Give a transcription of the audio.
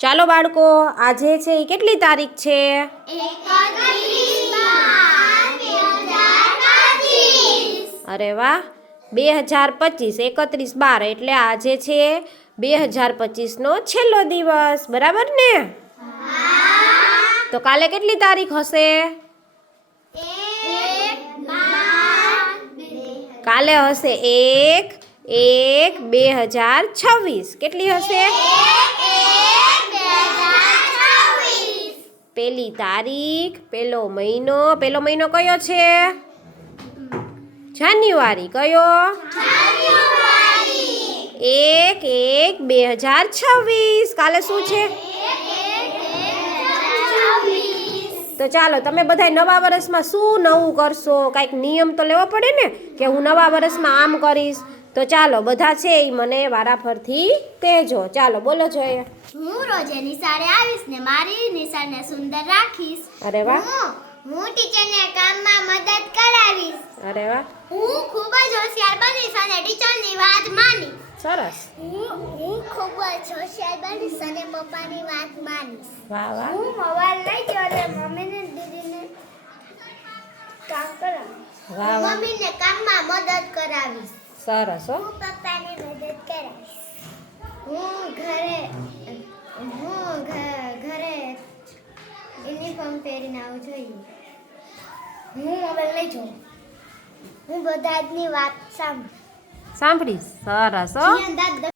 ચાલો બાળકો, આજે છે એ કેટલી તારીખ છે? 31/12/2025. અરે વાહ, 2025 31/12 એટલે આજે છે 2025નો છેલ્લો દિવસ, બરાબર ને? તો કાલે કેટલી તારીખ હશે? કાલે હશે 1/1/2026. કેટલી હશે? પહેલી તારીખ, પહેલો મહિનો કયો છે? જાન્યુઆરી. કયો? 1/1/2026. કાલે શું છે? તો ચાલો, તમે બધા નવા વર્ષમાં શું નવું કરશો? કાંઈક નિયમ તો લેવો પડે ને કે હું નવા વર્ષમાં આમ કરીશ. તો ચાલો, બધા છે એ મને વારાફરથી કહેજો. ચાલો બોલો જોઈએ. હું રોજે નિશાળે આવીશ ને મારી નિશાળને સુંદર રાખીશ. અરે વાહ. હું ટીચરને કામમાં મદદ કરાવીશ. અરે વાહ, હું ખૂબ જ હોશિયાર બનીશ અને ટીચરની વાત માનીશ. સરસ. હું ખૂબ જ હોશિયાર બનીશ અને પપ્પાની વાત માનીશ. વાહ વાહ. હું મોબાઈલ લઈ જઉં અને મમ્મીને દીદીને કામ કરાવીશ. વાહ વાહ. મમ્મીને કામમાં મદદ કરાવીશ. સરસ હો. હું પપ્પાને મદદ કરાવીશ. હું ઘરે યુનિફોર્મ પહેરીને આવવું જોઈએ. હું મોબાઈલ લઈ જાઉં. હું બધાની વાત સાંભળીશ. સાંભળીશ. સરસ હો.